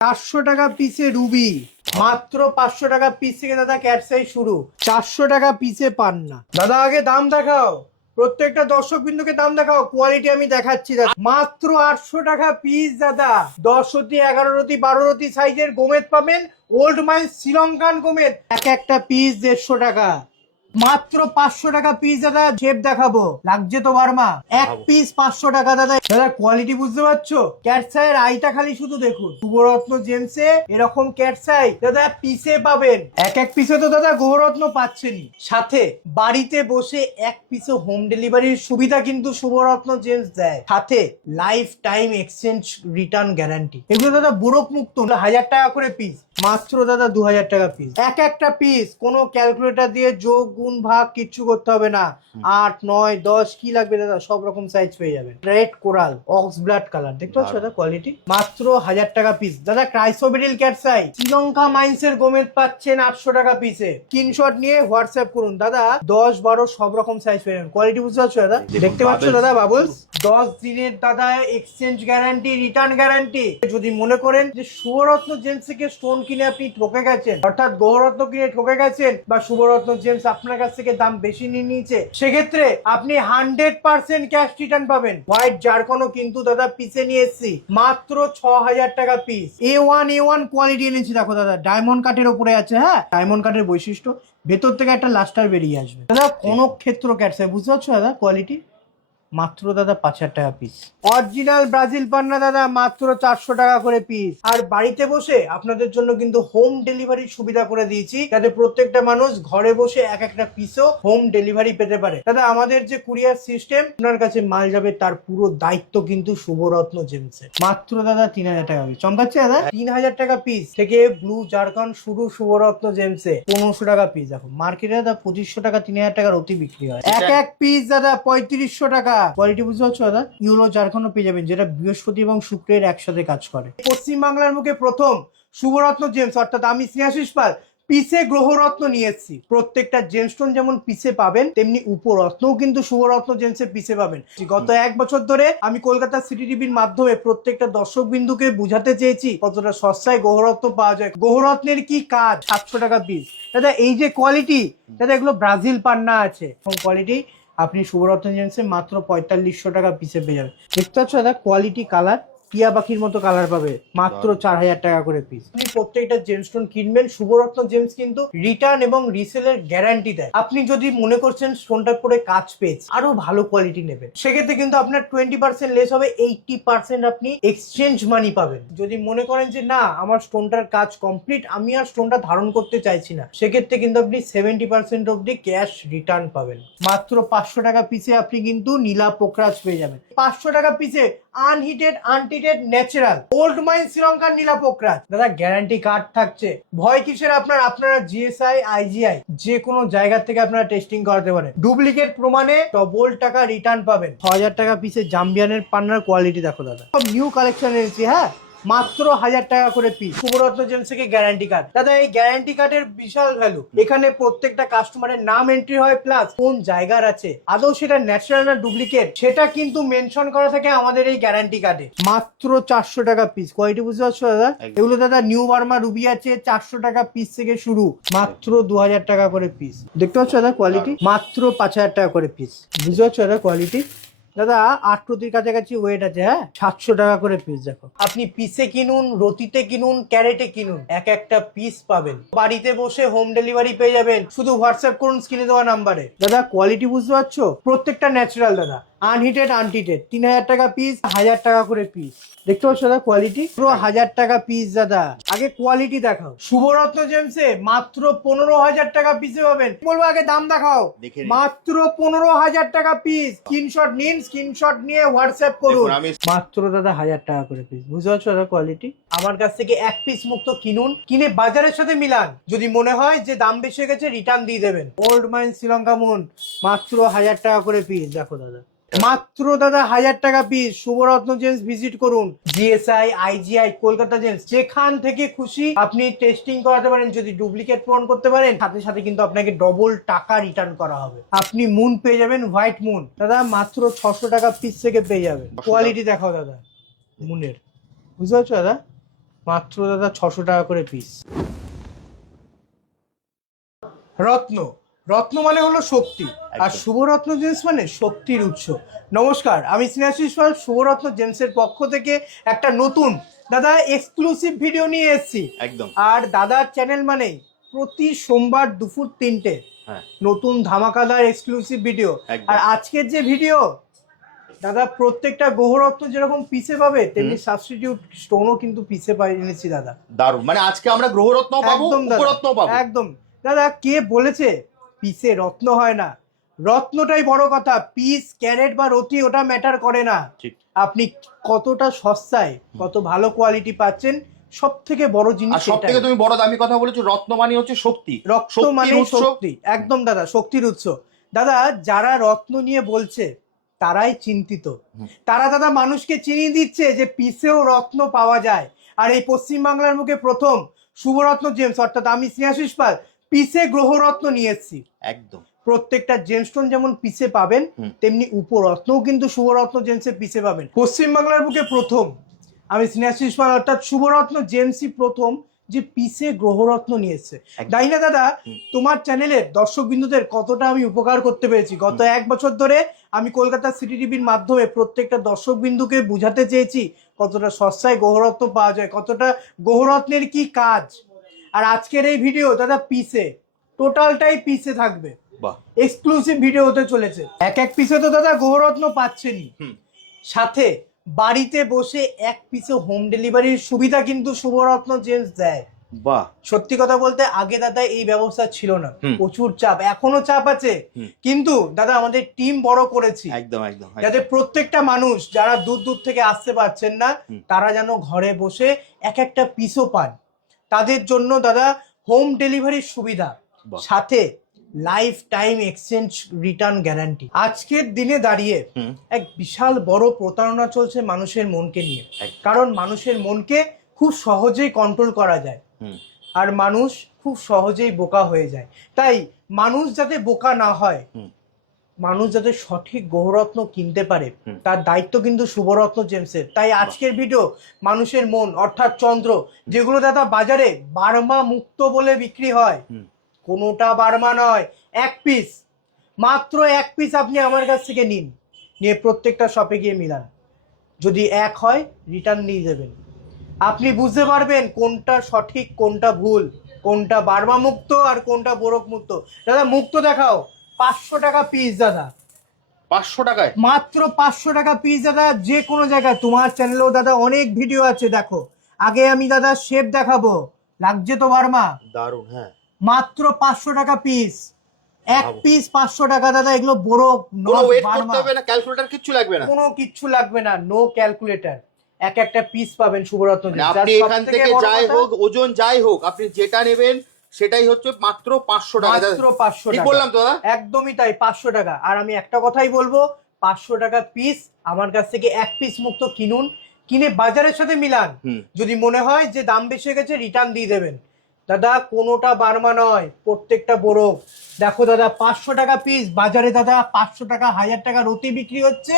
400 টাকা পিসে রুবি, মাত্র 500 টাকা পিস থেকে দাদা ক্যাটসাই শুরু। 400 টাকা পিসে পান না দাদা। আগে দাম দেখাও, প্রত্যেকটা দর্শক বিন্দুকে দাম দেখাও, কোয়ালিটি আমি দেখাচ্ছি দাদা। মাত্র 800 টাকা পিস দাদা। 10 রতি, 11 রতি, 12 রতি সাইজের গোমেদ পাবেন, ওল্ড মাইন শ্রীলঙ্কান গোমেদ। একটা পিস 150 টাকা। মাত্র 500 টাকা পিস দাদা। শেপ দেখাবো, লাগছে তো বার্মা। এক পিস 500 টাকা দাদা। দাদা কোয়ালিটি বুঝতে পারছো? ক্যাটসাইয়ের আইটা খালি শুধু দেখুন। শুভরত্ন জেমসে এরকম ক্যাটসাই দাদা পিসে পাবেন। এক পিসে তো দাদা গৌরত্ন পাচ্ছেনই, সাথে বাড়িতে বসে এক পিসে হোম ডেলিভারির সুবিধা কিন্তু শুভরত্ন জেমস দেয়, সাথে life time exchange return guarantee. এগুলো দাদা বুড়ক মুক্ত, 1000 টাকা করে পিস। মাত্র দাদা 2000 টাকা পিস। একটা পিস কোনো ক্যালকুলেটর দিয়ে যোগ গুণ ভাগ কিচ্ছু করতে হবে না। 8, 9, 10 কি লাগবে দাদা, সব রকম সাইজ পেয়ে যাবেন। Red coral, ox blood colour, দেখতে পাচ্ছ দাদা কোয়ালিটি। মাত্র 1000 টাকা পিস দাদা। ক্রাইসোবেরিল ক্যাটসাই শ্রীলঙ্কা মাইন্সের গোমেদ পাচ্ছেন 800 টাকা পিসে। স্ক্রিনশট নিয়ে হোয়াটসঅ্যাপ করুন দাদা। 10, 12 সব রকম সাইজ পেয়ে যাবেন। কোয়ালিটি বুঝতে পারছো দাদা? দেখতে পাচ্ছ দাদা বাবলস। 10 দিনের দাদা এক্সচেঞ্জ গ্যারান্টি, রিটার্ন গ্যারান্টি। যদি মনে করেন যে শুভরত্ন জেমস থেকে স্টোন কিনে আপনি ঠকে গেছেন, অর্থাৎ গৌরত্ন কিনে ঠকে গেছেন, বা শুভরত্ন জেমস আপনার কাছ থেকে দাম বেশি নিয়ে নিয়েছে, সেক্ষেত্রে আপনি 100% ক্যাশ রিটার্ন পাবেন। হোয়াইট জারকনও কিন্তু দাদা পিসে নিয়ে এসেছি, মাত্র 6000 টাকা পিস। A1 কোয়ালিটি এনেছি দেখো দাদা, ডায়মন্ড কাটের উপরে আছে। হ্যাঁ, ডায়মন্ড কাটের বৈশিষ্ট্য, ভেতর থেকে একটা লাস্টার বেরিয়ে আসবে দাদা। কোনো ক্ষেত্র ক্যাটসাই, বুঝতে পারছো দাদা কোয়ালিটি। মাত্র দাদা 5000 টাকা পিস। অরিজিনাল ব্রাজিল পান্না দাদা, মাত্র 400 টাকা করে পিস। আর বাড়িতে বসে আপনাদের জন্য কিন্তু হোম ডেলিভারির সুবিধা করে দিয়েছি, যাতে প্রত্যেকটা মানুষ ঘরে বসে একটা পিসও হোম ডেলিভারি পেতে পারে। দাদা আমাদের যে কুরিয়ার সিস্টেম, আপনার কাছে মাল যাবে তার পুরো দায়িত্ব কিন্তু শুভরত্ন জেমসের। মাত্র দাদা 3000 টাকা পিস। চমকাচ্ছে দাদা? 3000 টাকা পিস থেকে ব্লু জারকান শুরু শুভরত্ন জেমসে 1500 টাকা পিস। দেখো মার্কেটে দাদা 2500 টাকা, 3000 টাকার অতি বিক্রি হয়। এক পিস দাদা 3500 টাকা। কোয়ালিটি বুঝতে পারছো দাদা? ইউরো জারকনও পেয়ে যাবেন, যেটা বৃহস্পতি এবং শুক্রের একসাথে কাজ করে। পশ্চিম বাংলার মুখে প্রথম শুভরত্ন জেমস, অর্থাৎ আমি স্নেহাশিস পাল, পিসে গ্রহরত্ন নিয়ে এসেছি। প্রত্যেকটা জেমস্টোন যেমন পিসে পাবেন, তেমনি উপরত্নও কিন্তু শুভরত্ন জেমসে পিসে পাবেন। গত 1 বছর ধরে আমি কলকাতা সিটি টিভির মাধ্যমে প্রত্যেকটা দর্শক বিন্দুকে বুঝাতে চেয়েছি কতটা সস্তায় গ্রহরত্ন পাওয়া যায়। গ্রহরত্নের কি কাজ। 700 টাকা পিস দাদা। এই যে কোয়ালিটি দাদা, এগুলো ব্রাজিল পান্না আছে, কোয়ালিটি আপনি শুভরত্ন জেমসে মাত্র 4500 টাকা পিসে পেয়ে যাবেন। দেখতে পাচ্ছ দাদা কোয়ালিটি, কালার টিয়া পাখির মতো কালার পাবে, মাত্র 4000 টাকা করে পিস। আপনি প্রত্যেকটা জেমস্টোন কিনবেন, শুভরত্ন জেমস কিন্তু রিটার্ন এবং রিসেলের গ্যারান্টি দেয়। আপনি যদি মনে করছেন স্টোনটার পরে কাজ পেয়েছে, আরো ভালো কোয়ালিটি নেবেন, সেক্ষেত্রে কিন্তু আপনার 20% লেস হবে, 80% আপনি এক্সচেঞ্জ মানি পাবেন। যদি মনে করেন যে না, আমার স্টোনটার কাজ কমপ্লিট, আমি আর স্টোনটা ধারণ করতে চাইছি না, সেক্ষেত্রে কিন্তু আপনি 70% অব্দি ক্যাশ রিটার্ন পাবেন। মাত্র 500 টাকা পিসে আপনি কিন্তু নীলা পোকরাজ পেয়ে যাবেন। 500 টাকা পিসে আনহিটেড, আনটিটেড, ন্যাচারাল ওল্ড মাইন শ্রীলঙ্কার নীলা পোকরাজ দাদা। গ্যারান্টি কার্ড থাকছে, ভয় কিসের আপনারা জিএসআই, আইজিআই যে কোনো জায়গা থেকে আপনারা টেস্টিং করাতে পারেন। ডুপ্লিকেট প্রমাণে ডবল টাকা রিটার্ন পাবেন। 6000 টাকা পিসে জাম্বিয়ানের পান্নার কোয়ালিটি দেখো দাদা, সব নিউ কালেকশন এনেছি। হ্যাঁ, মাত্র 1000 টাকা করে পিস। শুভরত্ন জেমস থেকে গ্যারান্টি কার্ড দাদা। এই গ্যারান্টি কার্ডের বিশাল ভ্যালু, এখানে প্রত্যেকটা কাস্টমারের নাম এন্ট্রি হয়, প্লাস কোন জায়গার আছে, আদৌ সেটা ন্যাচারাল না ডুপ্লিকেট, সেটা কিন্তু মেনশন করা থাকে আমাদের এই গ্যারান্টি কার্ডে। মাত্র 400 টাকা পিস। কোয়ালিটি বুঝতে পারছো দাদা? এগুলো দাদা নিউ বার্মা রুবি আছে, 400 টাকা পিস থেকে শুরু, মাত্র 2000 টাকা করে পিস। দেখতে পাচ্ছ দাদা কোয়ালিটি, মাত্র 5000 টাকা করে পিস। বুঝতে পারছো দাদা কোয়ালিটি দাদা? 8 রতির কাছাকাছি ওয়েট আছে। হ্যাঁ, 700 টাকা করে পিস। দেখো আপনি পিসে কিনুন, রতিতে কিনুন, ক্যারেটে কিনুন, একটা পিস পাবেন। বাড়িতে বসে হোম ডেলিভারি পেয়ে যাবেন, শুধু হোয়াটসঅ্যাপ করুন স্ক্রিনে দেওয়া নাম্বারে। দাদা কোয়ালিটি বুঝতে পারছো? প্রত্যেকটা ন্যাচারাল দাদা, আনহিটেড, আনটিটেড। 3000 টাকা পিস, 1000 টাকা করে পিস। দেখতে পাচ্ছ দাদা কোয়ালিটি, পুরো 1000 টাকা পিস দাদা। আগে কোয়ালিটি দেখাও। শুভরত্ন জেমসে মাত্র 15000 টাকা পিসে পাবেন। বলবো আগে দাম দেখাও। মাত্র 15000 টাকা পিস। স্ক্রিনশট নিন, স্ক্রিনশট নিয়ে হোয়াটসঅ্যাপ করুন। মাত্র দাদা 1000 টাকা করে পিস। বুঝতে পারছো দাদা কোয়ালিটি? আমার কাছ থেকে এক পিস মুক্ত কিনুন, কিনে বাজারের সাথে মিলান। যদি মনে হয় যে দাম বেশি হয়ে গেছে, রিটার্ন দিয়ে দেবেন। ওল্ড মাইন শ্রীলঙ্কা মুন, মাত্র 1000 টাকা করে পিস। দেখো দাদা, মাত্র দাদা 1000 টাকা পিস। শুভরত্ন জেমস ভিজিট করুন, জিএসআই, আইজিআই, কলকাতা জেমস, যেখান থেকে খুশি আপনি টেস্টিং করাতে পারেন। যদি ডুপ্লিকেট প্রমাণ করতে পারেন, সাথে সাথে কিন্তু আপনাকে ডবল টাকা রিটার্ন করা হবে। আপনি মুন পেয়ে যাবেন, হোয়াইট মুন দাদা, মাত্র 600 টাকা পিস থেকে পেয়ে যাবেন। কোয়ালিটি দেখাও দাদা মুনের, বুঝতে পারছো দাদা? মাত্র দাদা 600 টাকা করে পিস। রত্ন, রত্ন মানে হলো শক্তি, আর শুভরত্ন জেমস মানে শক্তির উৎস। নমস্কার, আমি স্নেহাশিস পাল, শুভরত্ন জেমসের পক্ষ থেকে একটা নতুন দাদা এক্সক্লুসিভ ভিডিও নিয়ে এসেছি একদম। আর দাদার চ্যানেল মানে প্রতি সোমবার দুপুর 3টে নতুন ধামাকাদার এক্সক্লুসিভ ভিডিও। আর আজকের যে ভিডিও দাদা, প্রত্যেকটা গ্রহরত্ন যেরকম পিসে পাবে তেমনি সাবস্টিটিউট স্টোনও কিন্তু পিসে পাই এনেছি দাদা। দারুণ, মানে আজকে আমরা গ্রহরত্ন পাবো, উপরত্ন পাবো। একদম দাদা, কে বলেছে পিসে রত্ন হয় না? রত্নটাই বড় কথা, পিস ক্যারেট বা রতি ওটা ম্যাটার করে না। আপনি কতটা সস্তায় কত ভালো কোয়ালিটি পাচ্ছেন, সব থেকে বড় জিনিস। সব থেকে তুমি বড় দামি কথা বলেছো, রত্ন মানে হচ্ছে শক্তি। রত্ন মানে শক্তি, একদম দাদা, শক্তির উৎস। দাদা, যারা রত্ন নিয়ে বলছে তারাই চিন্তিত। তারা দাদা মানুষকে চিনিয়ে দিচ্ছে যে পিসেও রত্ন পাওয়া যায়। আর এই পশ্চিমবাংলার মুখে প্রথম শুভরত্ন জেমস, অর্থাৎ আমি স্নেহাশিস পাল, পিসে গ্রহরত্ন নিয়ে এসেছি। একদম প্রত্যেকটা জেমস্টোন যেমন পিসে পাবেন তেমনি উপরত্নও কিন্তু শুভরত্ন জেমসে পিসে পাবেন। পশ্চিমবাংলার বুকে প্রথম আমি স্নেহাশিস পাল অর্থাৎ শুভরত্ন জেমসই প্রথম যে পিসে গ্রহরত্ন নিয়েছে। তাই না দাদা? তোমার চ্যানেলের দর্শক বিন্দুদের কতটা আমি উপকার করতে পেরেছি। গত 1 বছর ধরে আমি কলকাতা সিটি টিভির মাধ্যমে প্রত্যেকটা দর্শক বিন্দুকে বুঝাতে চেয়েছি কতটা সস্তায় গ্রহরত্ন পাওয়া যায়, কতটা গ্রহরত্নের কি কাজ। আর আজকের এই ভিডিও দাদা পিসে, টোটালটাই পিসে থাকবে, এক্সক্লুসিভ ভিডিও হতে চলেছে। এক পিসে তো দাদা গ্রহরত্ন পাচ্ছেনই, সাথে বাড়িতে বসে 1 পিসে হোম ডেলিভারির সুবিধা কিন্তু শুভরত্ন জেমস দেয়। বাহ, সত্যি কথা বলতে আগে দাদা এই ব্যবস্থা ছিল না, প্রচুর চাপ, এখনো চাপ আছে, কিন্তু দাদা আমাদের টিম বড় করেছি একদম একদম, যাতে প্রত্যেকটা মানুষ যারা দূর দূর থেকে আসতে পারছেন না তারা যেন ঘরে বসে একটা পিসও পান। তাদের জন্য দাদা হোম ডেলিভারির সুবিধা, সাথে life time exchange return guarantee. আজকের দিনে দাঁড়িয়ে এক বিশাল বড় প্রতারণা চলছে মানুষের মনকে নিয়ে, কারণ মানুষের মনকে খুব সহজেই কন্ট্রোল করা যায় আর মানুষ খুব সহজেই বোকা হয়ে যায়। তাই মানুষ যাতে বোকা না হয়, মানুষ যাতে সঠিক গ্রহরত্ন কিনতে পারে, তার দায়িত্ব কিন্তু শুভরত্ন জেমসের। তাই আজকের ভিডিও মানুষের মন অর্থাৎ চন্দ্র, যেগুলো দাদা বাজারে বার্মা মুক্ত বলে বিক্রি হয়, কোনোটা বার্মা নয়, 1 পিস, মাত্র 1 পিস আপনি আমার কাছ থেকে নিন, নিয়ে প্রত্যেকটা শপে গিয়ে মিলান। যদি 1 হয় রিটার্ন নিয়ে যাবেন। আপনি বুঝতে পারবেন কোনটা সঠিক কোনটা ভুল, কোনটা বার্মা মুক্ত আর কোনটা বোরক মুক্ত। দাদা মুক্ত দেখাও, 500 টাকা পিস দাদা। 500 টাকায় মাত্র 500 টাকা পিস দাদা, যে কোনো জায়গায়। তোমার চ্যানেলেও দাদা অনেক ভিডিও আছে, দেখো। আগে আমি দাদা শেপ দেখাবো, লাগছে তো বার্মা? দারুণ, হ্যাঁ। মাত্র 500 টাকা পিস, 1 পিস 500 টাকা দাদা। এগুলো বোরক, কোনো ওয়েট করতে হবে না, ক্যালকুলেটর কিচ্ছু লাগবে না, কোনো কিচ্ছু লাগবে না, নো ক্যালকুলেটর। একটা পিস পাবেন শুভরত্ন জেমস। আপনি এখান থেকে যাই হোক, ওজন যাই হোক, আপনি যেটা নেবেন সেটাই হচ্ছে মাত্র 500 টাকা। মাত্র 500 টাকা, ঠিক বললাম তো দাদা? একদমই তাই, 500 টাকা। আর আমি একটা কথাই বলবো, 500 টাকা পিস আমার কাছ থেকে 1 পিস মুক্ত কিনুন, কিনে বাজারের সাথে মিলান। যদি মনে হয় যে দাম বেশি হয়ে গেছে রিটার্ন দিয়ে দেবেন। দাদা কোনোটা বার্মা নয়, প্রত্যেকটা বোরক। দেখো দাদা 500 টাকা পিস, বাজারে দাদা 500 টাকা 1000 টাকা রতি বিক্রি হচ্ছে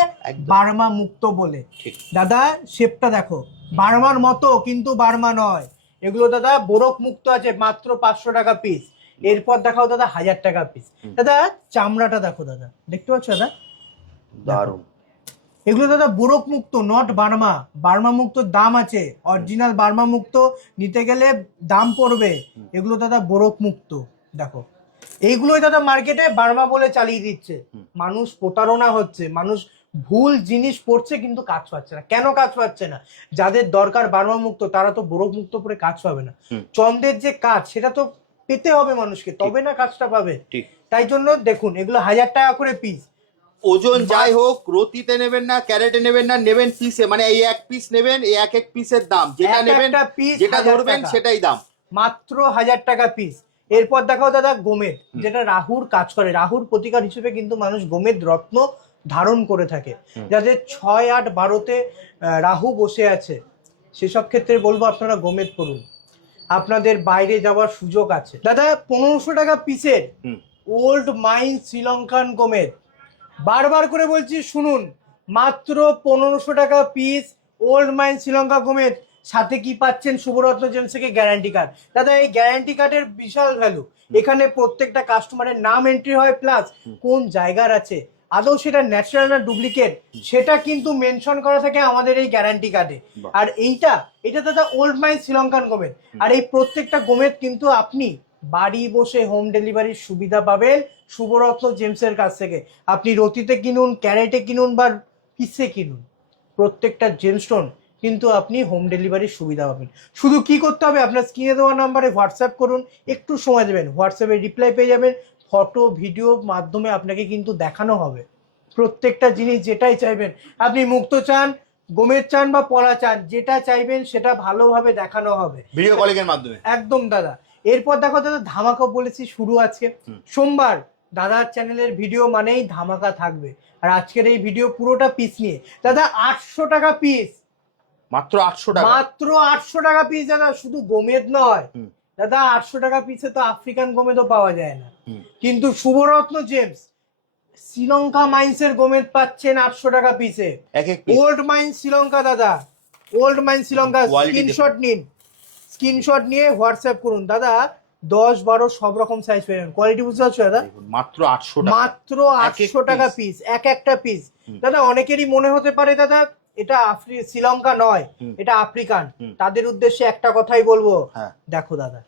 বার্মা মুক্ত বলে। দাদা শেপটা দেখো, বার্মার মতো কিন্তু বার্মা নয়। এগুলো দাদা বোরক মুক্ত আছে, মাত্র 500 টাকা পিস। এরপর দেখাও দাদা 1000 টাকা পিস। দাদা চামড়াটা দেখো দাদা, দেখতে পাচ্ছ দাদা? দারুণ। এগুলো দাদা বোরক মুক্ত, নট বার্মা। বার্মা মুক্ত দাম আছে, অরিজিনাল বার্মা মুক্ত নিতে গেলে দাম পড়বে। এগুলো দাদা বোরক মুক্ত। দেখো এইগুলোই দাদা মার্কেটে বার্মা বলে চালিয়ে দিচ্ছে, মানুষ প্রতারণা হচ্ছে, মানুষ ভুল জিনিস পড়ছে কিন্তু কাজ পাচ্ছে না। কেন কাজ পাচ্ছে না? যাদের দরকার বার্মা মুক্ত তারা তো বোরক মুক্ত পরে কাজ পাবে না। চন্দ্রের যে কাজ সেটা তো পেতে হবে মানুষকে, তবে না কাজটা পাবে। তাই জন্য দেখুন এগুলো 1000 টাকা করে পিস। ওজন যাই হোক, রতিতে নেবেন না, ক্যারেটে নেবেন না, নেবেন পিসে, মানে এই 1 পিস নেবেন, এই এক পিসের দাম যেটা নেবেন, যেটা ধরবেন সেটাই দাম, মাত্র 1000 টাকা পিস। এরপর দেখাও দাদা গোমেদ, যেটা রাহুর কাজ করে। রাহুর প্রতিকার হিসেবে কিন্তু মানুষ গোমেদ রত্ন ধারণ করে থাকে। যাদের 6, 8, 12তে রাহু বসে আছে, সেসব ক্ষেত্রে বলবো আপনারা গোমেদ করুন, আপনাদের বাইরে যাওয়ার সুযোগ আছে। দাদা 1500 টাকা পিসের ওল্ড মাইন শ্রীলঙ্কান গোমেদ, বারবার করে বলছি শুনুন, মাত্র 1500 টাকা পিস ওল্ড মাইন শ্রীলঙ্কা গোমেদ। সাথে কি পাচ্ছেন শুভরত্ন জেমস থেকে গ্যারান্টি কার্ড। দাদা এই গ্যারান্টি কার্ডের বিশাল ভ্যালু, এখানে প্রত্যেকটা কাস্টমারের নাম এন্ট্রি হয়, প্লাস কোন জায়গার আছে, আদৌ সেটা ন্যাচারাল না ডুপ্লিকেট সেটা কিন্তু মেনশন করা থাকে আমাদের এই গ্যারান্টি কার্ডে। আর এটা দাদা ওল্ড মাইন শ্রীলঙ্কান গোমেদ, আর এই প্রত্যেকটা গোমেদ কিন্তু আপনি বাড়ি বসে হোম ডেলিভারির সুবিধা পাবেন শুভরত্ন জেমসের কাছ থেকে। আপনি রতিতে কিনুন, ক্যারেটে কিনুন বা পিসে কিনুন, প্রত্যেকটা জেমস্টোন কিন্তু আপনি হোম ডেলিভারির সুবিধা পাবেন। শুধু কি করতে হবে, আপনার স্ক্রিনে দেওয়া নাম্বারে হোয়াটসঅ্যাপ করুন, একটু সময় দেবেন, হোয়াটসঅ্যাপে রিপ্লাই পেয়ে যাবেন, ফটো ভিডিওর মাধ্যমে আপনাকে কিন্তু দেখানো হবে প্রত্যেকটা জিনিস। যেটাই চাইবেন আপনি, মুক্ত চান, গোমেদ চান বা পলা চান, যেটা চাইবেন সেটা ভালোভাবে দেখানো হবে ভিডিও কলিং এর মাধ্যমে। একদম দাদা। এরপর দেখো দাদা ধামাকা বলেছি শুরু আজকে সোমবার, দাদার চ্যানেলের ভিডিও মানেই ধামাকা থাকবে। আর আজকের এই ভিডিও পুরোটা পিস নিয়ে দাদা 800 টাকা পিস, মাত্র 800 টাকা, মাত্র 800 টাকা পিস দাদা। শুধু গোমেদ নয় দাদা, 800 টাকা পিসে তো আফ্রিকান গোমেদও পাওয়া যায় না, কিন্তু শুভরত্ন জেমস শ্রীলঙ্কা মাইন্সের গোমেদ পাচ্ছেন 800 টাকা পিসে। ওল্ড মাইন শ্রীলঙ্কা দাদা, ওল্ড মাইন শ্রীলঙ্কা। স্ক্রিনশট নিন, স্ক্রিনশট নিয়ে হোয়াটসঅ্যাপ করুন দাদা। 10-12 সব রকম সাইজ পেয়ে যাবেন। কোয়ালিটি বুঝতে পারছো দাদা? মাত্র 800 টাকা, মাত্র 800 টাকা পিস, এক একটা পিস। দাদা অনেকেরই মনে হতে পারে দাদা এটা শ্রীলঙ্কা নয়, এটা আফ্রিকান। তাদের উদ্দেশ্যে একটা কথাই বলবো, দেখো দাদা,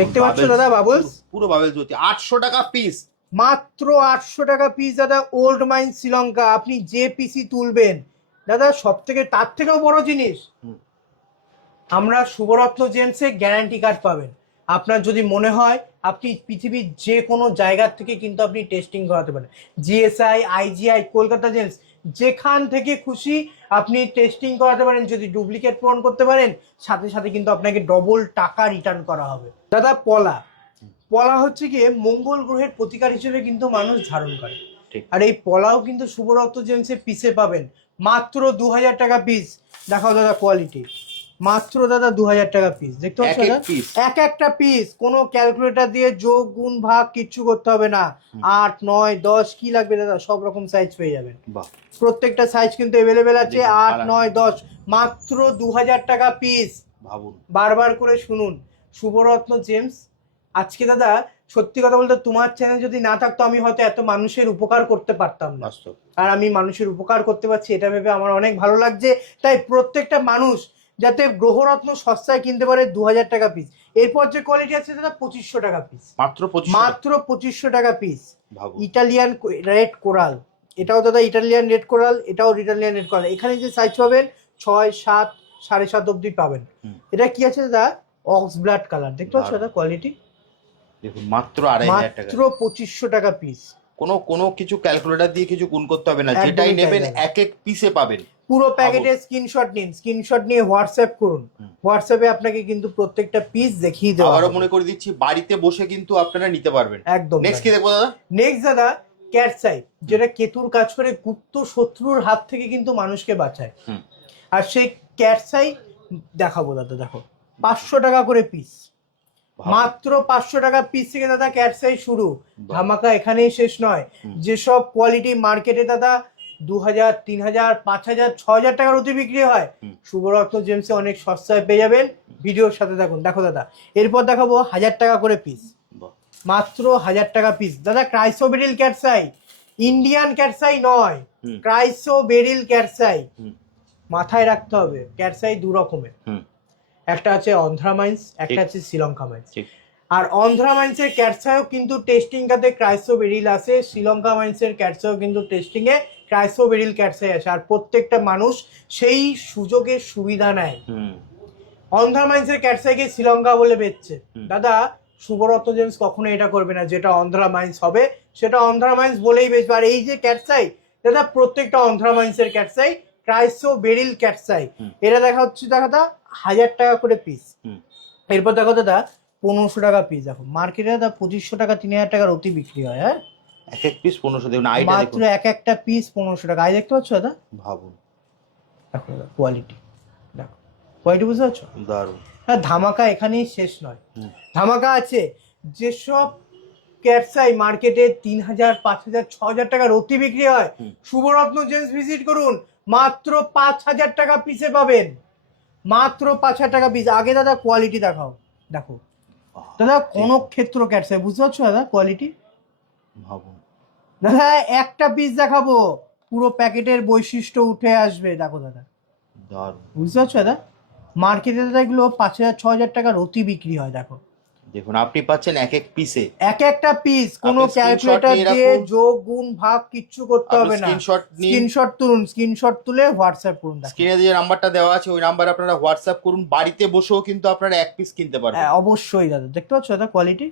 দেখতে পাচ্ছ দাদা বাবলস, পুরো বাবলস হচ্ছে 800 টাকা পিস, মাত্র 800 টাকা পিস দাদা। ওল্ড মাইন শ্রীলঙ্কা, আপনি যে পিসি তুলবেন দাদা, সব থেকে তার থেকেও বড় জিনিস, আমরা শুভরত্ন জেমসে গ্যারান্টি কার্ড পাবেন। আপনার যদি মনে হয় আপনি পৃথিবীর যে কোনো জায়গার থেকে কিন্তু আপনি টেস্টিং করাতে পারেন, জিএসআই, আইজিআই, কলকাতা জেমস, যেখান থেকে খুশি আপনি টেস্টিং করাতে পারেন। যদি ডুপ্লিকেট পূরণ করতে পারেন, সাথে সাথে কিন্তু আপনাকে ডবল টাকা রিটার্ন করা হবে। দাদা পলা হচ্ছে গিয়ে মঙ্গল গ্রহের প্রতিকার হিসেবে কিন্তু মানুষ ধারণ করে, আর এই পলাও কিন্তু শুভরত্ন জেমসে পিসে পাবেন মাত্র 2000 টাকা পিস। দেখাও দাদা কোয়ালিটি, মাত্র দাদা 2000 টাকা পিস। দেখতে পাচ্ছ এক একটা পিস, কোনো ক্যালকুলেটর দিয়ে যোগ গুণ ভাগ কিচ্ছু করতে হবে না। 8, 9, 10 কি লাগবে দাদা, সব রকম সাইজ পেয়ে যাবেন। প্রত্যেকটা সাইজ কিন্তু অ্যাভেলেবেল আছে। 8, 9, 10 মাত্র 2000 টাকা পিস। ভাবুন, বারবার করে শুনুন, শুভরত্ন জেমস। আজকে দাদা সত্যি কথা বলতে তোমার চ্যানেল যদি না থাকতো আমি হয়তো এত মানুষের উপকার করতে পারতাম না, আর আমি মানুষের উপকার করতে পারছি এটা ভেবে আমার অনেক ভালো লাগছে। তাই প্রত্যেকটা মানুষ যাতে গ্রহরত্ন সস্তায় কিনতে পারে, 2000 টাকা পিস। এরপর যে কোয়ালিটি আছে দাদা 2500 টাকা পিস, মাত্র 2500 টাকা পিস। ইটালিয়ান রেড কোরাল, এটাও দাদা ইটালিয়ান রেড কোরাল, এটাও ইটালিয়ান রেড কোরাল। এখানে যে সাইজ পাবেন 6, 7, 7.5 অব্দি পাবেন। এটা কি আছে দাদা, অক্স ব্লাড কালার। দেখতে পাচ্ছ দাদা কোয়ালিটি, দেখুন মাত্র 2500 টাকা, মাত্র 2500 টাকা পিস। কোনো কিছু ক্যালকুলেটর দিয়ে কিছু গুণ করতে হবে না, যেটাই নেবেন এক এক পিসে পাবেন। পুরো প্যাকেটের স্ক্রিনশট নিন, স্ক্রিনশট নিয়ে হোয়াটসঅ্যাপ করুন, হোয়াটসঅ্যাপে আপনাকে কিন্তু প্রত্যেকটা পিস দেখিয়ে দেওয়া। আবারও মনে করে দিচ্ছি, বাড়িতে বসে কিন্তু আপনারা নিতে পারবেন একদম। নেক্সট কি দেখবো দাদা? নেক্সট দাদা ক্যাটসাই, যেটা কেতুর কাজ করে গুপ্ত শত্রুর হাত থেকে কিন্তু মানুষকে বাঁচায়। আর সেই ক্যাটসাই দেখাবো দাদা, দেখো 500 টাকা করে পিস, মাত্র 500 টাকা পিস থেকে দাদা ক্যাটসাই শুরু। ধামাকা এখানেই শেষ নয়। যেসব কোয়ালিটি মার্কেটে দাদা 2000, 3000, 5000, 6000 টাকার অতি বিক্রি হয়, শুভরত্ন জেমসে অনেক সস্তায় পেয়ে যাবেন। ভিডিওর সাথে থাকুন। দেখো দাদা এরপর দেখাবো 1000 টাকা করে পিস, মাত্র 1000 টাকা পিস দাদা। ক্রাইসোবেরিল ক্যাটসাই, ইন্ডিয়ান ক্যাটসাই নয়, ক্রাইসোবেরিল ক্যাটসাই। মাথায় রাখতে হবে ক্যাটসাই দু রকমের, একটা আছে অন্ধ্রা মাইন্স, একটা আছে শ্রীলঙ্কা মাইন্স। আর অন্ধ্রা মাইন্সের ক্যাটসাইও কিন্তু টেস্টিং কাতে ক্রাইসোবেরিল আছে, শ্রীলঙ্কা মাইন্সের ক্যাটসাইও কিন্তু টেস্টিং এ ক্রাইসোবেরিল ক্যাটসাই আছে। আর প্রত্যেকটা মানুষ সেই সুযোগের সুবিধা নেয়। অন্ধ্রা মাইন্সের ক্যাটসাইকে শ্রীলঙ্কা বলে বেচছে দাদা, শুভরত্ন জেমস কখনো এটা করবে না। যেটা অন্ধ্রা মাইন্স হবে সেটা অন্ধ্রা মাইন্স বলেই বেচবে। আর এই যে ক্যাটসাই দাদা, প্রত্যেকটা অন্ধ্রা মাইন্সের ক্যাটসাই ক্রাইসোবেরিল ক্যাটসাই। এটা দেখা হচ্ছে দাদা 1000 টাকা করে পিস। এরপর দেখো দাদা 1500 টাকা পিস। দেখো মার্কেটে দাদা 2500 টাকা, 3000 টাকার অতি বিক্রি হয়। হ্যাঁ, এক এক পিস 1500, দেখুন মাত্র এক একটা পিস 1500 টাকা। আই দেখতে পাচ্ছ দাদা, ভাবুন। দেখো দাদা কোয়ালিটি, দেখো কোয়ালিটি বুঝতে পারছো, দারুণ। হ্যাঁ, ধামাকা এখানেই শেষ নয়, ধামাকা আছে। যেসব ক্যাটসাই মার্কেটে 3000, 5000, 6000 টাকার অতি বিক্রি হয়, শুভরত্ন জেমস ভিজিট করুন, মাত্র 5,000 টাকা পিসে পাবেন, মাত্র 5,000 টাকা পিস। আগে দাদা কোয়ালিটি দেখাও, দেখো দাদা কোন ক্ষেত্র ক্যাটসে, বুঝতে পারছো দাদা কোয়ালিটি? ভাবুন দাদা একটা পিস দেখাবো, পুরো প্যাকেটের বৈশিষ্ট্য উঠে আসবে, দেখো দাদা, দারুণ। বুঝতে পারছো দাদা? মার্কেটে দাদা এগুলো 5,000 6,000 টাকার অতি বিক্রি হয়। দেখো দেখুন আপনি পাচ্ছেন এক এক পিসে, এক একটা পিস, কোনো আপনি screenshot ক্যালকুলেটর নিয়ে দিয়ে রাখুন। যোগ গুণ ভাগ কিচ্ছু করতে আপনি হবে না। স্ক্রিনশট নিন, স্ক্রিনশট তুলুন, স্ক্রিনশট তুলে হোয়াটসঅ্যাপ করুন। দেখো স্ক্রিনে যে নাম্বারটা দেওয়া আছে ওই নাম্বারে আপনারা হোয়াটসঅ্যাপ করুন, বাড়িতে বসেও কিন্তু আপনারা এক পিস কিনতে পারবেন। হ্যাঁ, অবশ্যই দাদা, দেখতে পাচ্ছ দাদা কোয়ালিটি,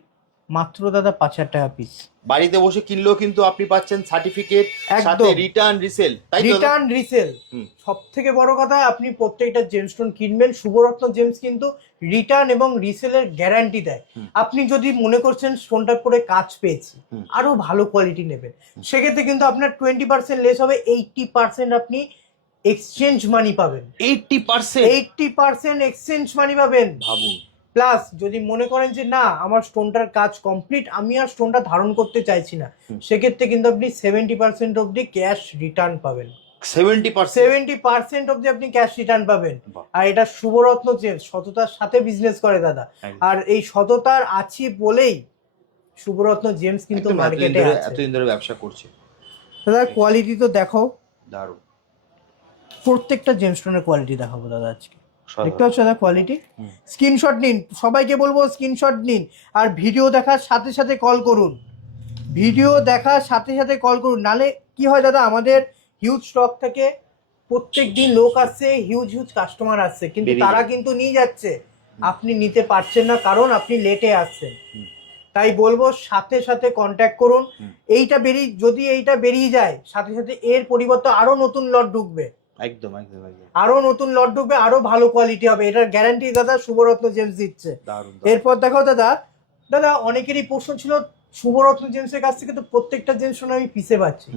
মাত্র দাদা 5,000 টাকা পিস। বাড়িতে বসে কিনলেও কিন্তু আপনি পাচ্ছেন সার্টিফিকেট, সাথে একদম। রিটার্ন রিসেল, তাই তো? রিটার্ন রিসেল, হুম। সব থেকে বড় কথা, আপনি প্রত্যেকটা জেমস্টোন কিনবেন, শুভরত্ন জেমস কিন্তু রিটার্ন এবং রিসেলের গ্যারান্টি দেয়। আপনি যদি মনে করছেন স্টোনটার পরে কাজ পেয়েছি, আরো ভালো কোয়ালিটি নেবেন, সেক্ষেত্রে কিন্তু আপনার 20% লেস হবে, 80% আপনি এক্সচেঞ্জ মানি পাবেন। 80%? 80% এক্সচেঞ্জ মানি পাবেন। ভাবুন। প্লাস যদি মনে করেন যে না আমার স্টোনটার কাজ কমপ্লিট, আমি আর স্টোনটা ধারণ করতে চাইছি না, সেক্ষেত্রে কিন্তু আপনি 70% অবধি ক্যাশ রিটার্ন পাবেন। 70% অবধি আপনি ক্যাশ রিটার্ন পাবেন। আর এটা শুভরত্ন জেমস সততার সাথে বিজনেস করে দাদা, আর এই সততার আছি বলেই শুভরত্ন জেমস কিন্তু মার্কেটে আছে, এতদিন ধরে ব্যবসা করছে। দাদা কোয়ালিটি তো দেখো, দারুণ। প্রত্যেকটা জেমস্টোনের কোয়ালিটি দেখাবো দাদা আজকে, দেখতে পাচ্ছ দাদা কোয়ালিটি। স্ক্রিনশট নিন, সবাইকে বলবো স্ক্রিনশট নিন, আর ভিডিও দেখার সাথে সাথে কল করুন, ভিডিও দেখার সাথে সাথে কল করুন, নালে কি হয় দাদা, আমাদের হিউজ স্টক থেকে প্রত্যেক দিন লোক আসছে, হিউজ হিউজ কাস্টমার আসছে, কিন্তু তারা কিন্তু নিয়ে যাচ্ছে, আপনি নিতে পারছেন না কারণ আপনি লেটে আসছেন। তাই বলবো সাথে সাথে কন্ট্যাক্ট করুন। যদি এইটা বেরিয়ে যায়, সাথে সাথে এর পরিবর্তে আরো নতুন লট ঢুকবে, একদম একদম একদম, আরো নতুন লট ঢুকবে, আরো ভালো কোয়ালিটি হবে, এটার গ্যারান্টি দাদা শুভরত্ন জেমস দিচ্ছে। এরপর দেখো দাদা, দাদা অনেকেরই প্রশ্ন ছিল শুভরত্ন জেমসের কাছ থেকে তো প্রত্যেকটা জেমস আমি পিসে পাচ্ছি,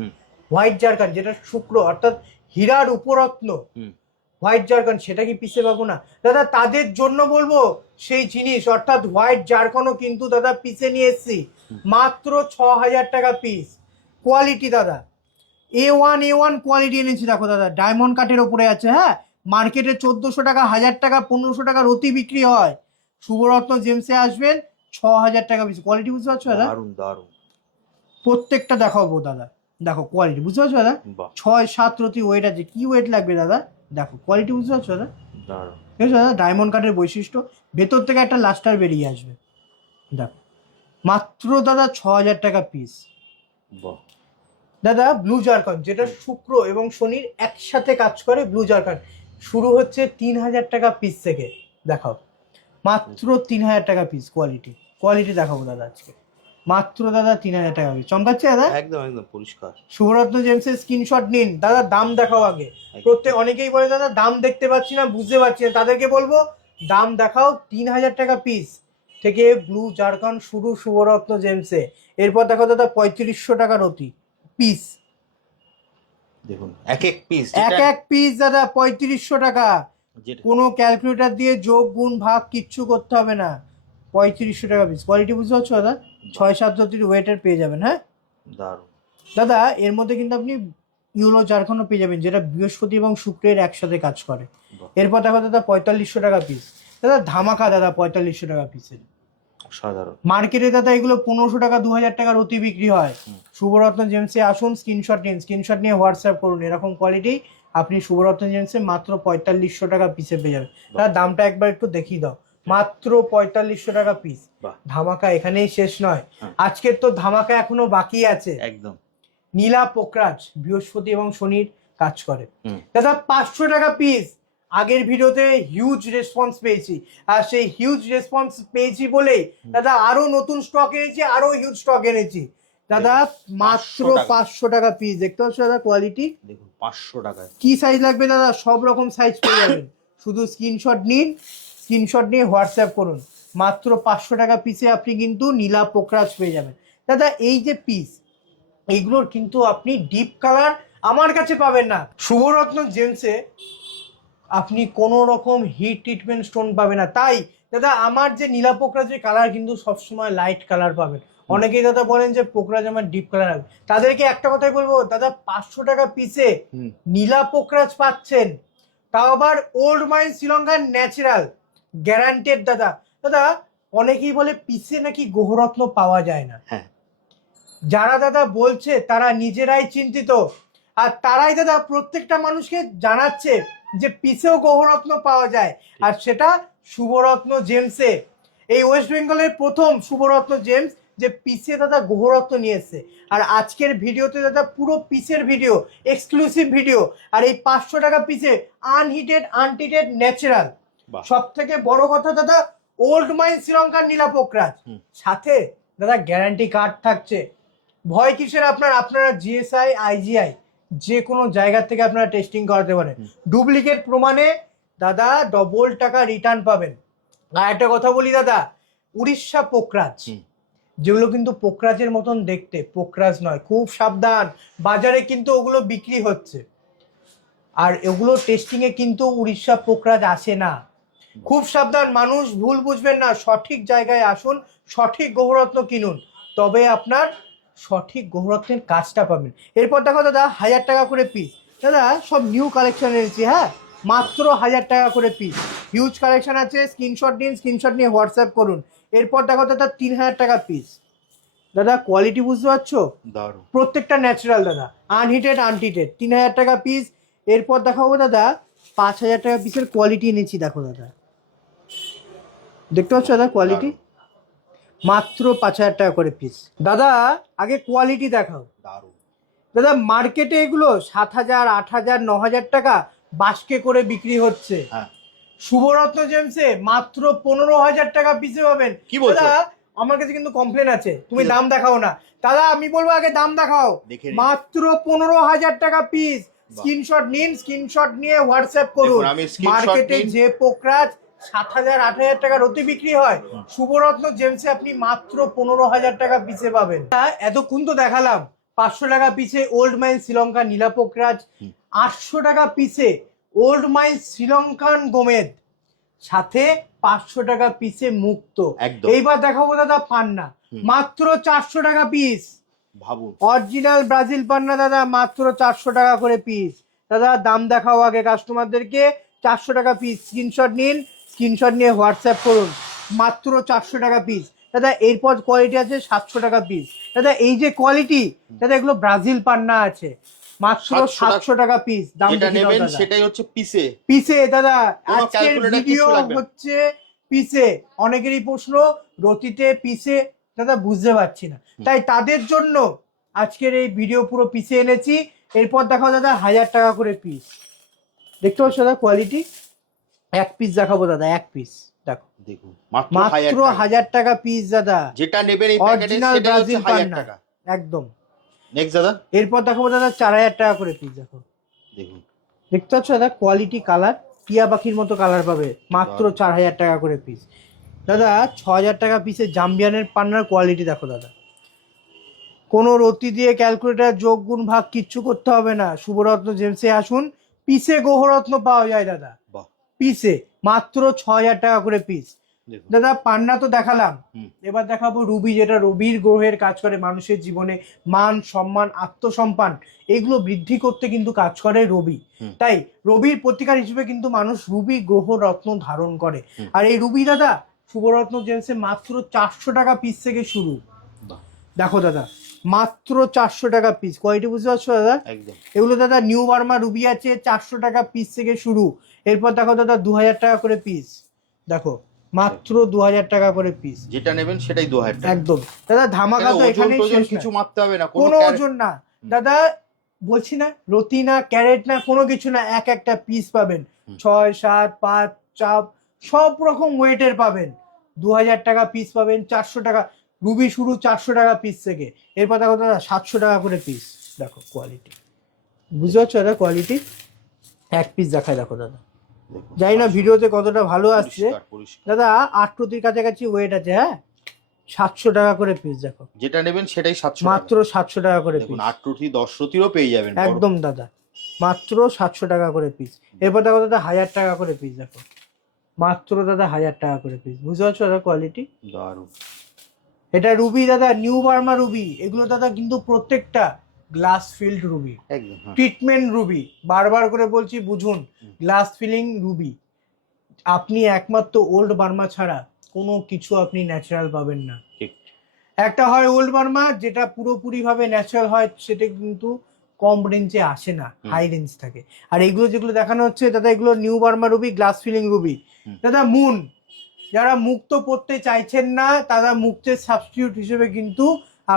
হোয়াইট জারকান যেটা শুক্র অর্থাৎ হীরার উপরত্ন, হোয়াইট জারকান সেটা কি পিসে পাবো না দাদা? তাদের জন্য বলবো সেই জিনিস অর্থাৎ হোয়াইট জারকানও কিন্তু দাদা পিসে নিয়ে এসেছি, মাত্র 6,000 টাকা পিস। কোয়ালিটি দাদা A1 কোয়ালিটি এনেছি, দেখো দাদা ডায়মন্ড কাটের ওপরে আছে। হ্যাঁ, মার্কেটে 1,400 টাকা, 1,000 টাকা, 1,500 টাকার অতি বিক্রি হয়, শুভরত্ন জেমসে আসবেন 6,000 টাকা পিস। কোয়ালিটি বুঝতে পারছো দাদা? দারুণ দারুণ। প্রত্যেকটা দেখাবো দাদা, দেখো কোয়ালিটি বুঝতে পারছো দাদা? 6-7 রতি ওয়েট আছে, কি ওয়েট লাগবে দাদা? দেখো কোয়ালিটি বুঝতে পারছো দাদা? দারুণ। ঠিক আছে দাদা, ডায়মন্ড কাটের বৈশিষ্ট্য, ভেতর থেকে একটা লাস্টার বেরিয়ে আসবে, দেখো মাত্র দাদা 6,000 টাকা পিস। দাদা ব্লু জারকান যেটা শুক্র এবং শনির একসাথে কাজ করে, ব্লু জারকান শুরু হচ্ছে 3,000 টাকা পিস থেকে, দেখাও মাত্র 3,000 টাকা পিস। কোয়ালিটি দেখাবো দাদা আজকে, মাত্র দাদা 3,000 টাকা পিস। চমকাচ্ছে দাদা? একদম একদম পরিষ্কার। শুভরত্ন জেমসের স্ক্রিনশট নিন দাদা, দাম দেখাও আগে। অনেকেই বলে দাদা দাম দেখতে পাচ্ছি না, বুঝতে পারছি না, তাদেরকে বলবো দাম দেখাও। 3,000 টাকা পিস থেকে ব্লু জারকান শুরু শুভরত্ন জেমসে। এরপর দেখো দাদা 3,500 টাকার অতি পিস, দেখুন এক এক পিস, এক পিস দাদা 3,500 টাকা, কোনো ক্যালকুলেটর দিয়ে যোগ গুণ ভাগ কিচ্ছু করতে হবে না, 3,500 টাকা পিস। কোয়ালিটি বুঝতে পারছো দাদা? 6-7 রতির ওয়েটের পেয়ে যাবেন। হ্যাঁ দারুণ দাদা, এর মধ্যে কিন্তু আপনি ইউলো জারকানও পেয়ে যাবেন, যেটা বৃহস্পতি এবং শুক্রের একসাথে কাজ করে। এরপর দেখো দাদা 4,500 টাকা পিস, দাদা ধামাকা দাদা 4,500 টাকা পিসের। সাধারণ মার্কেটে দাদা এগুলো 1,500 টাকা 2,000 টাকার অতি বিক্রি হয়। শুভরত্ন জেমসে আসুন, স্ক্রিনশট নিন, স্ক্রিনশট নিয়ে হোয়াটসঅ্যাপ করুন, এরকম কোয়ালিটি আপনি শুভরত্ন জেমসে মাত্র 4,500 টাকা পিসে পেয়ে যাবেন। তার দামটা একবার একটু দেখিয়ে দাও, মাত্র 4,500 টাকা পিস। ধামাকা এখানেই শেষ নয়, আজকের তো ধামাকা এখনো বাকি আছে। একদম নীলা পোকরাজ বৃহস্পতি এবং শনির কাজ করে, দাদা 500 টাকা পিস। আগের ভিডিওতে হিউজ রেসপন্স পেয়েছি, আর সেই হিউজ রেসপন্স পেয়েছি বলে দাদা আরো নতুন স্টক এনেছি, আরো হিউজ স্টক এনেছি দাদা, মাত্র 500 টাকা পিস। দেখতে পাচ্ছ দাদা কোয়ালিটি, দেখুন 500 টাকায় কি সাইজ লাগবে দাদা? সব রকম সাইজ পেয়ে যাবেন, শুধু স্ক্রিনশট নিন, স্ক্রিনশট নিয়ে হোয়াটসঅ্যাপ করুন, মাত্র 500 টাকা পিসে আপনি কিন্তু নীলা পোকরাজ পেয়ে যাবেন। দাদা এই যে পিস, এইগুলোর কিন্তু আপনি ডিপ কালার আমার কাছে পাবেন না। শুভরত্ন জেমসে আপনি কোনো রকম হিট ট্রিটমেন্ট স্টোন পাবে না। তাই দাদা আমার যে নীলা পোকরাজের কালার কিন্তু সবসময় লাইট কালার পাবেন। অনেকেই দাদা বলেন যে পোকরাজ আমার ডিপ কালার, তাদেরকে একটা কথাই বলবো দাদা, 500 টাকা পিসে নীলা পোকরাজ পাচ্ছেন, তাও আবার ওল্ড মাইন শ্রীলঙ্কার ন্যাচারাল গ্যারান্টেড। দাদা দাদা অনেকেই বলে পিসে নাকি গ্রহরত্ন পাওয়া যায় না। হ্যাঁ, যারা দাদা বলছে তারা নিজেরাই চিন্তিত, আর তারাই দাদা প্রত্যেকটা মানুষকে জানাচ্ছে যে পিসেও গ্রহরত্ন পাওয়া যায়, আর সেটা শুভরত্ন জেমসে। এই ওয়েস্ট বেঙ্গলের প্রথম শুভরত্ন জেমস যে পিসে দাদা গ্রহরত্ন নিয়ে এসছে। আর আজকের ভিডিওতে দাদা পুরো পিসের ভিডিও, এক্সক্লুসিভ ভিডিও, আর এই 500 টাকা পিসে আনহিটেড আনটিটেড ন্যাচারাল। সব থেকে বড় কথা দাদা ওল্ড মাইন শ্রীলঙ্কার নীলা পোকরাজ, সাথে দাদা গ্যারান্টি কার্ড থাকছে। ভয় কিসের আপনার? আপনারা জিএসআই আইজিআই যে কোনো জায়গা থেকে আপনারা টেস্টিং করাতে পারেন। ডুপ্লিকেট প্রমাণে দাদা ডবল টাকা রিটার্ন পাবেন। আর একটা কথা বলি দাদা, উড়িষ্যা পোকরাজ যেগুলো কিন্তু পোকরাজের মতন দেখতে, পোকরাজ নয়, খুব সাবধান, বাজারে কিন্তু ওগুলো বিক্রি হচ্ছে, আর এগুলো টেস্টিংয়ে কিন্তু উড়িষ্যা পোকরাজ আসে না। খুব সাবধান, মানুষ ভুল বুঝবেন না, সঠিক জায়গায় আসুন, সঠিক গ্রহরত্ন কিনুন, তবে আপনার সঠিক গ্রহরত্নের কাজটা পাবেন। এরপর দেখো দাদা 1000 টাকা করে পিস। দাদা সব নিউ কালেকশন এনেছি, হ্যাঁ, মাত্র 1000 টাকা করে পিস। হিউজ কালেকশন আছে, স্ক্রিনশট দিন, স্ক্রিনশট নিয়ে হোয়াটসঅ্যাপ করুন। এরপর দেখো দাদা 3000 টাকা পিস। দাদা কোয়ালিটি বুঝতে পারছো? দারুণ, প্রত্যেকটা ন্যাচারাল দাদা, আনহিটেড আনটিটেড, 3000 টাকা পিস। এরপর দেখাবো দাদা 5000 টাকা পিসের কোয়ালিটি এনেছি। দেখো দাদা, দেখতে পাচ্ছ দাদা কোয়ালিটি, মাত্র 5000 টাকা করে পিস। দাদা আগে কোয়ালিটি দেখাও। দারুণ দাদা মার্কেটে এগুলো 7000, 8000, 9000 টাকা বাস্কে করে বিক্রি হচ্ছে। হ্যাঁ, শুভরত্ন জেমসে মাত্র 15000 টাকা পিসে পাবেন। কি বলছো? দাদা আমার কাছে কিন্তু কমপ্লেন আছে, তুমি দাম দেখাও না। দাদা আমি বলবো আগে দাম দেখাও। মাত্র 15000 টাকা পিস। স্ক্রিনশট নিন, স্ক্রিনশট নিয়ে হোয়াটসঅ্যাপ করুন। মার্কেটে যে পোকরাজ 7000, 8000 টাকার অতি বিক্রি হয়, শুভরত্ন জেমসে আপনি মাত্র 15000 টাকা পিসে পাবেন। এতক্ষণ তো দেখালাম 500 টাকা পিসে ওল্ড মাইন শ্রীলঙ্কা নীলা পোকরাজ, 800 টাকা পিসে ওল্ড মাইন শ্রীলঙ্কান গোমেদ, সাথে 500 টাকা পিসে মুক্ত। এইবার দেখাবো দাদা পান্না, মাত্র 400 টাকা পিস। ভাবুন, অরিজিনাল ব্রাজিল পান্না দাদা মাত্র 400 টাকা করে পিস। দাদা দাম দেখাও আগে কাস্টমারদেরকে। 400 টাকা পিস, স্ক্রিনশট নিন, স্ক্রিনশট নিয়ে হোয়াটসঅ্যাপ করুন, মাত্র 400 টাকা পিস। দাদা এরপর কোয়ালিটি আছে 700 টাকা পিস। দাদা এই যে কোয়ালিটি দাদা, এগুলো ব্রাজিল পান্না আছে, মাত্র 700 টাকা পিস। দাম নেবেন সেটাই হচ্ছে পিসে। পিসে দাদা আজকের ভিডিও হচ্ছে পিসে। অনেকেরই প্রশ্ন রতিতে পিসে দাদা বুঝতে পারছি না, তাই তাদের জন্য আজকের এই ভিডিও পুরো পিসে এনেছি। এরপর দেখো দাদা 1000 টাকা করে পিস। দেখতে পাচ্ছ দাদা কোয়ালিটি, এক পিস দেখাবো দাদা, এক পিস দেখো, দেখুন মাত্র 1000 টাকা পিস দাদা। যেটা নেবেন এই প্যাকেটে অরিজিনাল সেটা হচ্ছে ব্রাজিল 1000 পান্না টাকা একদম। নেক্সট দাদা, এরপর দেখাবো দাদা 4000 টাকা করে পিস। দেখো, দেখুন দেখতে পাচ্ছ দাদা কোয়ালিটি, কালার টিয়া পাখির মতো কালার পাবে, মাত্র 4000 টাকা করে পিস। দাদা 6000 টাকা পিসে জাম্বিয়ানের পান্নার কোয়ালিটি দেখো দাদা, কোনো রতি দিয়ে ক্যালকুলেটার যোগ গুণ ভাগ কিচ্ছু করতে হবে না। শুভরত্ন জেমসে আসুন, পিসে গ্রহরত্ন পাওয়া যায় দাদা, পিসে মাত্র 6000 টাকা করে পিস। দাদা পান্না তো দেখালাম, এবার দেখাবো রুবি, যেটা রবির গ্রহের কাজ করে মানুষের জীবনে মান সম্মান আত্মসম্মান এগুলো বৃদ্ধি করতে কিন্তু কাজ করে রবি। তাই রবির প্রতিকার হিসেবে কিন্তু মানুষ রুবি গ্রহ রত্ন ধারণ করে। আর এই রুবি দাদা শুভরত্ন জেমসে মাত্র 400 টাকা পিস থেকে শুরু। দেখো দাদা মাত্র 400 টাকা পিস, কোয়ালিটি বুঝতে পারছো দাদা? এগুলো দাদা নিউ বার্মা রুবি আছে, 400 টাকা পিস থেকে শুরু। এরপর দেখো দাদা 2000 টাকা করে পিস। দেখো মাত্র 2000 টাকা করে পিস, যেটা নেবেন সেটাই 2000 টাকা একদম। দাদা ধামাকা তো এখানে কিছু মাপতে হবে না, কোনো ওজন না দাদা, বলছি না রতি না ক্যারেট না কোনো কিছু না, এক একটা পিস পাবেন, 6, 7, 5, চাপ সব রকম ওয়েটের পাবেন। 2000 টাকা পিস পাবেন, 400 টাকা রুবি শুরু 400 টাকা পিস থেকে। এরপর দেখো দাদা 700 টাকা করে পিস। দেখো কোয়ালিটি বুঝতে পারছো দাদা, কোয়ালিটি এক পিস দেখায়। দেখো দাদা জানি না ভিডিওতে কতটা ভালো আসছে দাদা, 8 প্রতির কাছাকাছি ওয়েট আছে। হ্যাঁ 700 টাকা করে পিস। দেখো যেটা নেবেন সেটাই 700, মাত্র 700 টাকা করে পিস। 8 রুটি 10 রুটিরও পেয়ে যাবেন একদম দাদা, মাত্র 700 টাকা করে পিস। এরপর দেখো দাদা 1000 টাকা করে পিস, দেখো মাত্র দাদা 1000 টাকা করে পিস। বুঝতে পারছো দাদা কোয়ালিটি? দারুণ। এটা রুবি দাদা, নিউ বার্মা রুবি। এগুলো দাদা কিন্তু প্রত্যেকটা গ্লাস ফিল্ড রুবি, একদম ট্রিটমেন্ট রুবি। বারবার করে বলছি বুঝুন, গ্লাস ফিলিং রুবি। আপনি একমাত্র ওল্ড বার্মা ছাড়া কোনো কিছু আপনি ন্যাচারাল পাবেন না। ঠিক। একটা হয় ওল্ড বার্মা যেটা পুরোপুরি ভাবে ন্যাচারাল হয়, সেটা কিন্তু কম রেঞ্জে আসে না, হাই রেঞ্জ থাকে। আর এগুলো যেগুলো দেখানো হচ্ছে দাদা, এগুলো new Burma ruby, glass filling ruby. দাদা মুন, যারা মুক্ত পড়তে চাইছেন না তারা মুক্তের সাবস্টিটিউট হিসেবে কিন্তু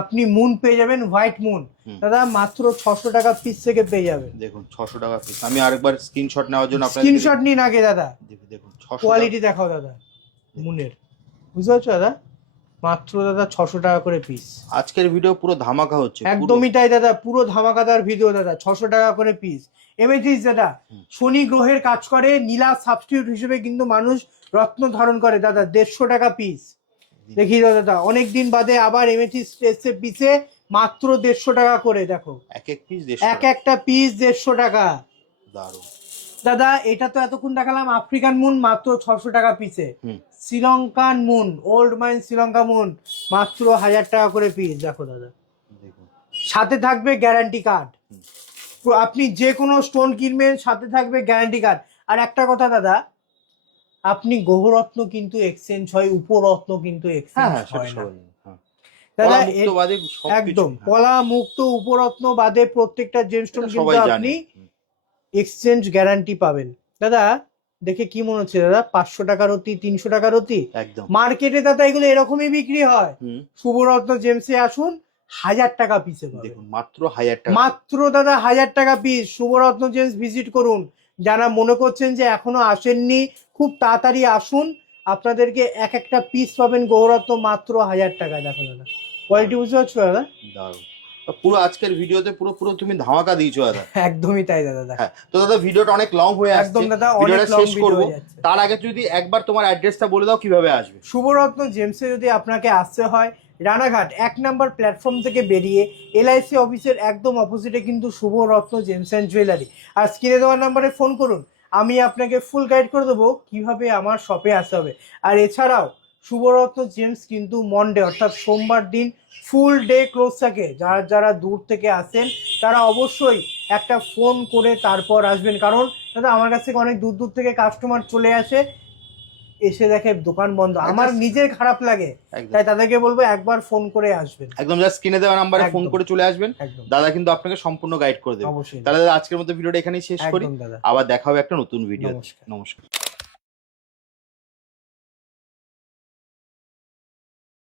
আপনি মুন পেয়ে যাবেন, হোয়াইট মুন। দাদা মাত্র 600 টাকা পিস থেকে পেয়ে যাবেন। দেখুন 600 টাকা পিস। আমি আরেকবার স্ক্রিনশট নেওয়ার জন্য আপনাদের স্ক্রিনশট নিন আগে দাদা। দেখুন 600 কোয়ালিটি দেখাও দাদা মুনের। বুঝতে পারছো দাদা? মাত্র দাদা 600 টাকা করে পিস। আজকের ভিডিও পুরো ধামাকা হচ্ছে। একদমই তাই দাদা, পুরো ধামাকাদার ভিডিও দাদা। 600 টাকা করে পিস। এমএথিস দাদা শনি গ্রহের কাজ করে, নীলা সাবস্টিটিউট হিসেবে কিন্তু মানুষ রত্ন ধারণ করে দাদা। 150 টাকা পিস। দেখি দাদা অনেকদিন বাদে আবার এমএথিস এসে পিসে মাত্র 150 টাকা করে। দেখো এক এক পিস এক একটা পিস 150 টাকা। দারুণ দাদা এটা তো এতক্ষণ দেখালাম আফ্রিকান মুন, মাত্র 600 টাকা পিসে। Sri Lankan moon, old mine Sri Lanka moon, মাত্র 1000 টাকা করে পিস। দেখো দাদা সাথে থাকবে গ্যারান্টি কার্ড। আপনি যে কোনো স্টোন কিনবেন সাথে থাকবে গ্যারান্টি কার্ড। আর একটা কথা দাদা, আপনি গ্রহরত্ন কিন্তু এক্সচেঞ্জ হয়, উপরত্ন কিন্তু এক্সচেঞ্জ হয় না দাদা। একদম পলা মুক্ত উপরত্ন বাদে প্রত্যেকটা জেমস্টোন কিন্তু আপনি এক্সচেঞ্জ গ্যারান্টি পাবেন। দাদা দেখে কি মনে হচ্ছে দাদা? 500 টাকার অতি, 300 টাকার অতি। মার্কেটে দাদা এগুলো এরকমই বিক্রি হয়। শুভরত্ন জেমসে আসুন, 1000 টাকা পিসে পাবেন। মাত্র 1000 টাকা, মাত্র দাদা 1000 টাকা পিস। শুভরত্ন জেমস ভিজিট করুন। যারা মনে করছেন যে এখনো আসেননি, খুব তাড়াতাড়ি আসুন। আপনাদেরকে এক একটা পিস পাবেন গৌরত্ন মাত্র 1000 টাকা। দেখো দাদা কোয়ালিটি বুঝতে পারছো দাদা? দারুণ। পুরো আজকের ভিডিওতে পুরো পুরো তুমি ধামাকা দিয়েছো দাদা। একদমই তাই দাদা। হ্যাঁ, তো দাদা ভিডিওটা অনেক লং হয়ে আসছে। একদম দাদা অনেক লং ভিডিও হয়ে যাচ্ছে। তার আগে যদি একবার তোমার অ্যাড্রেসটা বলে দাও কিভাবে আসবে। শুভরত্ন জেমসে যদি আপনাকে আসতে হয়, রানাঘাট 1 নম্বর প্ল্যাটফর্ম থেকে বেরিয়ে এলআইসি অফিসের একদম অপোজিটে কিন্তু শুভরত্ন জেমস অ্যান্ড জুয়েলারি। আর স্ক্রিনে দেওয়ার নাম্বারে ফোন করুন, আমি আপনাকে ফুল গাইড করে দেবো কিভাবে আমার শপে আসতে হবে। আর এছাড়াও শুভরত্ন জেমস কিন্তু মনডে অর্থাৎ সোমবার দিন ফুল ডে ক্লোজ থাকে। যারা যারা দূর থেকে আসেন তারা অবশ্যই একটা ফোন করে তারপর আসবেন। কারণ দাদা আমার কাছ থেকে অনেক দূর দূর থেকে কাস্টমার চলে আসে, এসে দেখে দোকান বন্ধ, আমার নিজের খারাপ লাগে। তাই তাদেরকে বলবো একবার ফোন করে আসবেন। একদম জাস্ট স্ক্রিনে দেওয়া নাম্বারে ফোন করে চলে আসবেন। দাদা কিন্তু আপনাকে সম্পূর্ণ গাইড করে দেবে। তাহলে আজকের মতো ভিডিওটা এখানেই শেষ করি। আবার দেখা হবে একটা নতুন ভিডিও। নমস্কার।